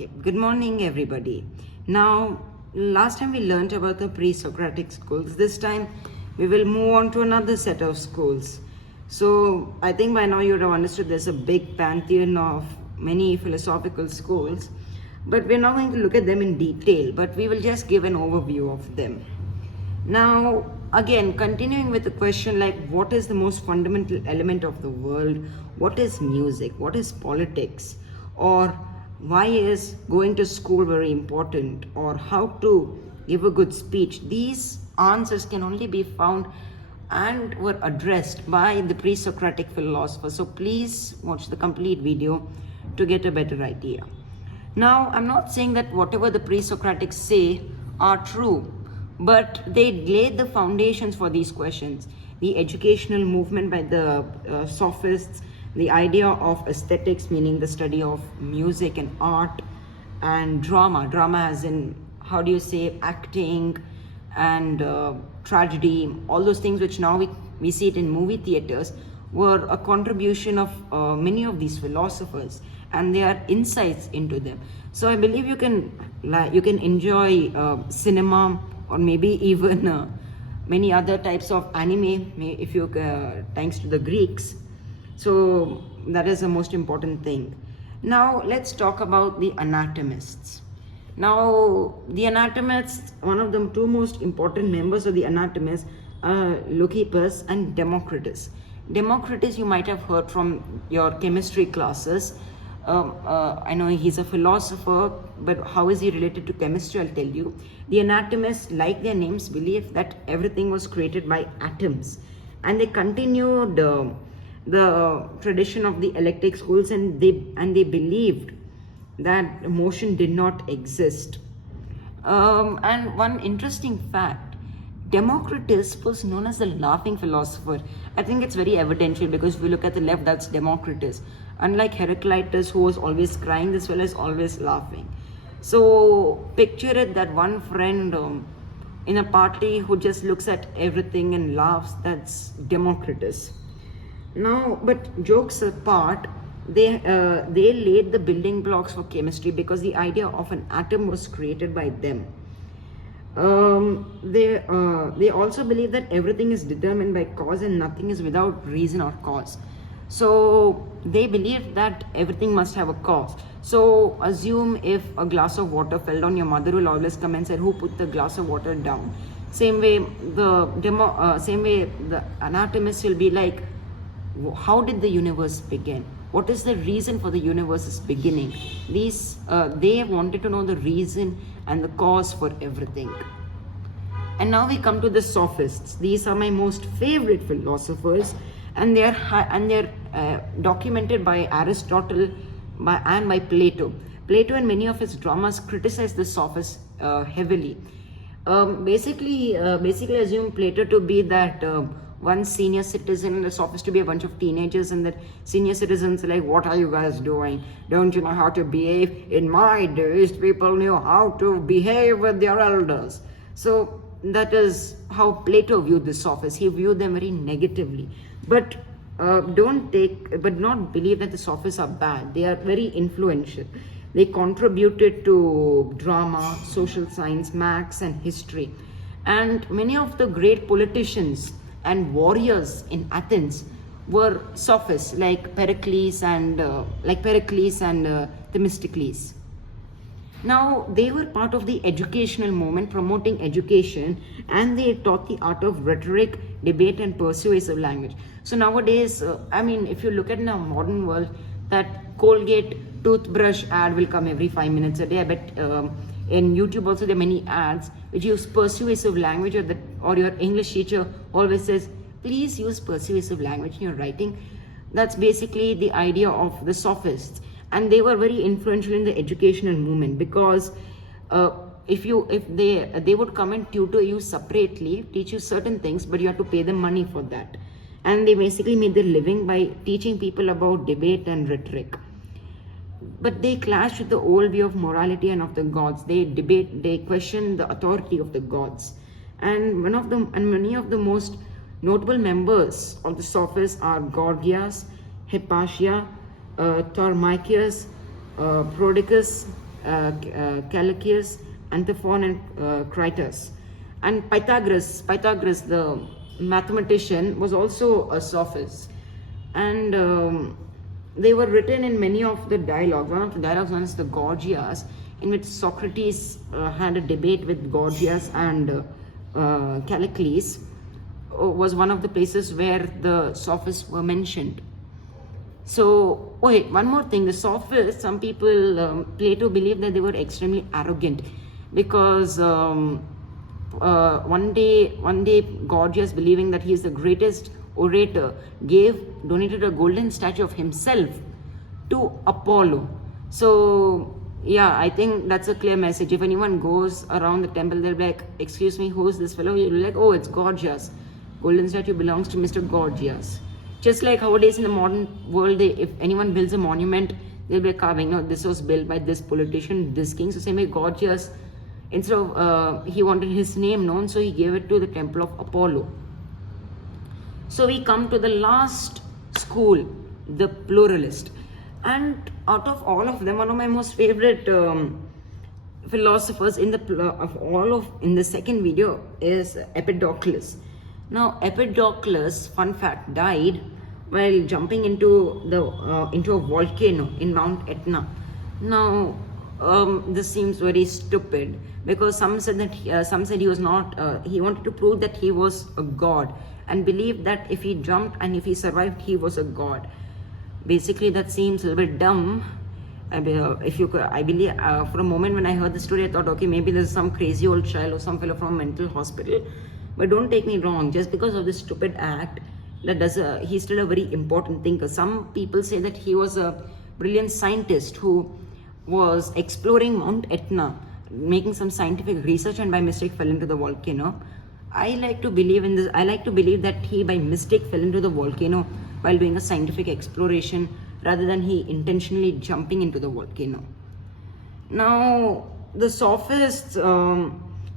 Okay, good morning everybody. Now, last time we learned about the Pre Socratic schools. This time we will move on to another set of schools. So, I think by now you would have understood there's a big pantheon of many philosophical schools, but we're not going to look at them in detail, but we will just give an overview of them. Now, again, continuing with the question like what is the most fundamental element of the world? What is music? What is politics? Or why is going to school very important? Or how to give a good speech? These answers can only be found and were addressed by the pre-Socratic philosopher. So please watch the complete video to get a better idea. Now, I'm not saying that whatever the pre-Socratics say are true, but they laid the foundations for these questions. The educational movement by the sophists, the idea of aesthetics, meaning the study of music and art, and drama as in, how do you say, acting and tragedy, all those things which now we see it in movie theaters, were a contribution of many of these philosophers, and they are insights into them. So I believe you can enjoy cinema, or maybe even many other types of anime, if you thanks to the Greeks. So that is the most important thing. Now let's talk about the anatomists. Now the anatomists, one of the two most important members of the anatomists are Leucippus and Democritus. Democritus you might have heard from your chemistry classes. I know he's a philosopher, but how is he related to chemistry? I'll tell you. The anatomists, like their names, believe that everything was created by atoms, and they continued the tradition of the eclectic schools, and they believed that motion did not exist. And one interesting fact, Democritus was known as the laughing philosopher. I think it's very evidential because if you look at the left, that's Democritus. Unlike Heraclitus, who was always crying, this fellow is always laughing. So picture it that one friend in a party who just looks at everything and laughs, that's Democritus. Now, but jokes apart, they laid the building blocks for chemistry because the idea of an atom was created by them. They also believe that everything is determined by cause and nothing is without reason or cause. So they believe that everything must have a cause. So assume if a glass of water fell down, your mother will always come and say, who put the glass of water down? Same way the anatomist will be like, how did the universe begin? What is the reason for the universe's beginning? They wanted to know the reason and the cause for everything. And now we come to the sophists. These are my most favorite philosophers, and they're documented by Aristotle and by Plato. Plato in many of his dramas criticized the sophists heavily. Basically assume Plato to be that one senior citizen and the sophists to be a bunch of teenagers, and that senior citizens are like, what are you guys doing? Don't you know how to behave? In my days, people knew how to behave with their elders. So that is how Plato viewed the sophists. He viewed them very negatively. But not believe that the sophists are bad. They are very influential. They contributed to drama, social science, maths, and history. And many of the great politicians and warriors in Athens were sophists, like Pericles and Themistocles. Now, they were part of the educational movement promoting education, and they taught the art of rhetoric, debate, and persuasive language. So nowadays, if you look at in our modern world, that Colgate toothbrush ad will come every 5 minutes a day. I bet in YouTube also there are many ads which use persuasive language, or your English teacher always says, please use persuasive language in your writing. That's basically the idea of the sophists. And they were very influential in the educational movement because if they would come and tutor you separately, teach you certain things, but you have to pay them money for that. And they basically made their living by teaching people about debate and rhetoric. But they clash with the old view of morality and of the gods. They question the authority of the gods. And many of the most notable members of the sophists are Gorgias, Hypatia, Tharmachius, Prodicus, Callicus, Antiphon, and Critus. And Pythagoras, the mathematician, was also a sophist. And they were written in many of the dialogues. One of the dialogues known as the Gorgias, in which Socrates had a debate with Gorgias and Callicles, was one of the places where the sophists were mentioned. So, wait, one more thing. The sophists, some people, Plato believed that they were extremely arrogant because one day Gorgias, believing that he is the greatest orator, donated a golden statue of himself to Apollo. So, yeah, I think that's a clear message. If anyone goes around the temple, they'll be like, excuse me, who's this fellow? You'll be like, oh, it's Gorgias. Golden statue belongs to Mr. Gorgias. Just like nowadays in the modern world, if anyone builds a monument, they'll be carving, no, this was built by this politician, this king. So same way Gorgias, instead of, he wanted his name known, so he gave it to the temple of Apollo. So we come to the last school, the pluralist. And out of all of them, one of my most favorite philosophers in the second video is Empedocles. Now, Empedocles, fun fact, died while jumping into a volcano in Mount Etna. Now, this seems very stupid because some said he was not. He wanted to prove that he was a god and believed that if he jumped and if he survived, he was a god. Basically, that seems a little bit dumb. I believe for a moment when I heard the story, I thought, okay, maybe there's some crazy old child or some fellow from a mental hospital. But don't take me wrong, just because of this stupid act, he's still a very important thinker. Some people say that he was a brilliant scientist who was exploring Mount Etna, making some scientific research, and by mistake fell into the volcano. I like to believe in this. I like to believe that he by mistake fell into the volcano while doing a scientific exploration, rather than he intentionally jumping into the volcano. Now, the sophists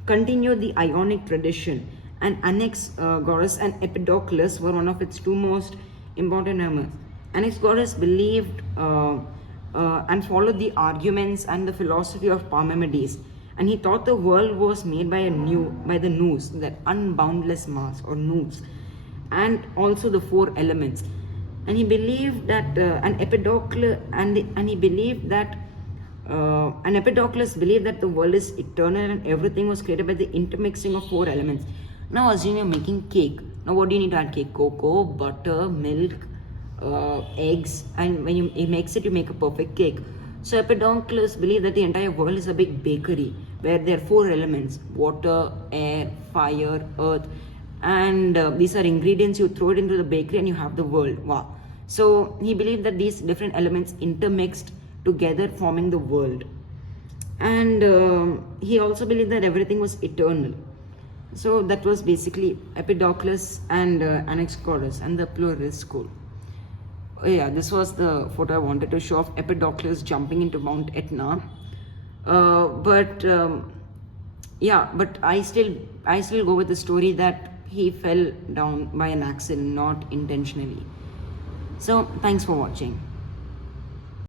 continued the Ionic tradition, and Anaxagoras and Empedocles were one of its two most important members. Anaxagoras believed and followed the arguments and the philosophy of Parmenides, and he thought the world was made by the nous, that unboundless mass or nous, and also the four elements. And he believed that Empedocles believed that the world is eternal and everything was created by the intermixing of four elements. Now assume you're making cake. Now what do you need to add cake? Cocoa, butter, milk, eggs, and when you mix it, you make a perfect cake. So Empedocles believed that the entire world is a big bakery where there are four elements: water, air, fire, earth. And these are ingredients, you throw it into the bakery and you have the world. Wow. So he believed that these different elements intermixed together, forming the world. And he also believed that everything was eternal. So that was basically Empedocles and Anaxagoras and the pluralist school. Oh yeah, this was the photo I wanted to show of Empedocles jumping into Mount Etna. But I still go with the story that he fell down by an accident, not intentionally. So thanks for watching.